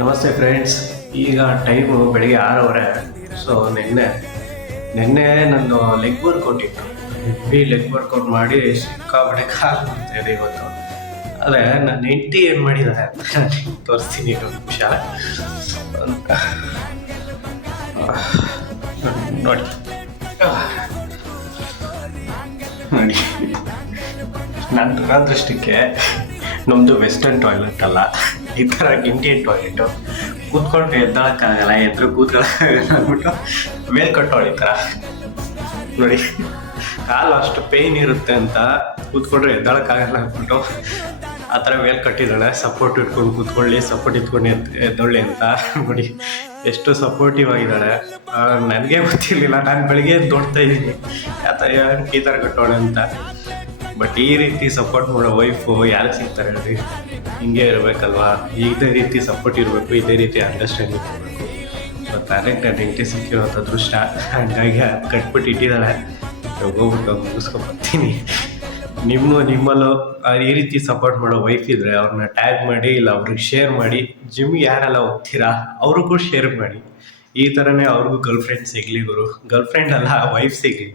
ನಮಸ್ತೆ ಫ್ರೆಂಡ್ಸ್. ಈಗ ಟೈಮು ಬೆಳಿಗ್ಗೆ 6:15. ಸೊ ನಿನ್ನೆ ನಂದು ಲೆಗ್ ವರ್ಕೌಟ್ ಇತ್ತು. ಹೆವಿ ಲೆಗ್ ವರ್ಕೌಟ್ ಮಾಡಿ ಸಿಕ್ಕಾಪಟ್ಟೆ ಕಾಲು ಮಾಡ್ತಾಯಿದೆ ಇವತ್ತು. ಆದರೆ ನನ್ನ ಹೆಂಡತಿ ಏನು ಮಾಡಿದ್ದಾರೆ ಅಂತ ನಾನು ತೋರಿಸ್ತೀನಿ, ಒಂದು ನಿಮಿಷ. ನೋಡಿ ನೋಡಿ, ನನ್ನ ದುರದೃಷ್ಟಕ್ಕೆ ನಮ್ಮದು ವೆಸ್ಟರ್ನ್ ಟಾಯ್ಲೆಟ್ ಅಲ್ಲ, ಈ ಥರ ಇಂಡಿಯನ್ ಟಾಯ್ಲೆಟು. ಕೂತ್ಕೊಂಡು ಎದ್ದಳಕ್ಕಾಗಲ್ಲ, ಎದ್ರು ಕೂತ್ಕೊಳ್ಳೋಕ್ಕಾಗಲ್ಲ ಅಂದ್ಬಿಟ್ಟು ಮೇಲ್ ಕಟ್ಟೋಳು ಈ ಥರ. ನೋಡಿ, ಕಾಲು ಅಷ್ಟು ಪೇಯ್ನ್ ಇರುತ್ತೆ ಅಂತ ಕೂತ್ಕೊಂಡ್ರೆ ಎದ್ದಳಕ್ಕಾಗಲ್ಲ ಅಂದ್ಬಿಟ್ಟು ಆ ಥರ ಮೇಲ್ ಕಟ್ಟಿದ್ದಾಳೆ. ಸಪೋರ್ಟ್ ಇಟ್ಕೊಂಡು ಕೂತ್ಕೊಳ್ಳಿ, ಸಪೋರ್ಟ್ ಇಟ್ಕೊಂಡು ಎದ್ದೊಳ್ಳಿ ಅಂತ. ನೋಡಿ ಎಷ್ಟು ಸಪೋರ್ಟಿವ್ ಆಗಿದ್ದಾಳೆ. ನನಗೆ ಗೊತ್ತಿರಲಿಲ್ಲ, ನಾನು ಬೆಳಿಗ್ಗೆ ನೋಡ್ತಾ ಇದ್ದೀನಿ ಈ ಥರ ಕಟ್ಟೋಳೆ ಅಂತ. ಬಟ್ ಈ ರೀತಿ ಸಪೋರ್ಟ್ ಮಾಡೋ ವೈಫು ಯಾರಿಗೆ ಸಿಗ್ತಾರೆ ಹೇಳಿ? ಹಿಂಗೆ ಇರಬೇಕಲ್ವಾ? ಇದೇ ರೀತಿ ಸಪೋರ್ಟ್ ಇರಬೇಕು, ಇದೇ ರೀತಿ ಅಂಡರ್ಸ್ಟ್ಯಾಂಡಿಂಗ್ ಇರಬೇಕು. ಸೊ ನನಗೆ ನನ್ನ ಹೆಂಡತಿ ಸಿಕ್ಕಿರೋಂಥ ಅದೃಷ್ಟ. ಹಾಗಾಗಿ ಕಟ್ಬಿಟ್ಟು ಇಟ್ಟಿದ್ದಾಳೆ. ಹೋಗ್ಬಿಟ್ಟು ಮುಗಿಸ್ಕೊಂಡ್ಬರ್ತೀನಿ. ನಿಮ್ಮಲ್ಲೂ ಈ ರೀತಿ ಸಪೋರ್ಟ್ ಮಾಡೋ ವೈಫ್ ಇದ್ದರೆ ಅವ್ರನ್ನ ಟ್ಯಾಗ್ ಮಾಡಿ, ಇಲ್ಲ ಅವ್ರಿಗೆ ಶೇರ್ ಮಾಡಿ. ಜಿಮ್ಗೆ ಯಾರೆಲ್ಲ ಹೋಗ್ತೀರಾ ಅವ್ರಿಗೂ ಶೇರ್ ಮಾಡಿ. ಈ ಥರನೇ ಅವ್ರಿಗೂ ಗರ್ಲ್ ಫ್ರೆಂಡ್ ಸಿಗಲಿ ಗುರು. ಗರ್ಲ್ ಫ್ರೆಂಡ್ ಅಲ್ಲ, ವೈಫ್ ಸಿಗಲಿ.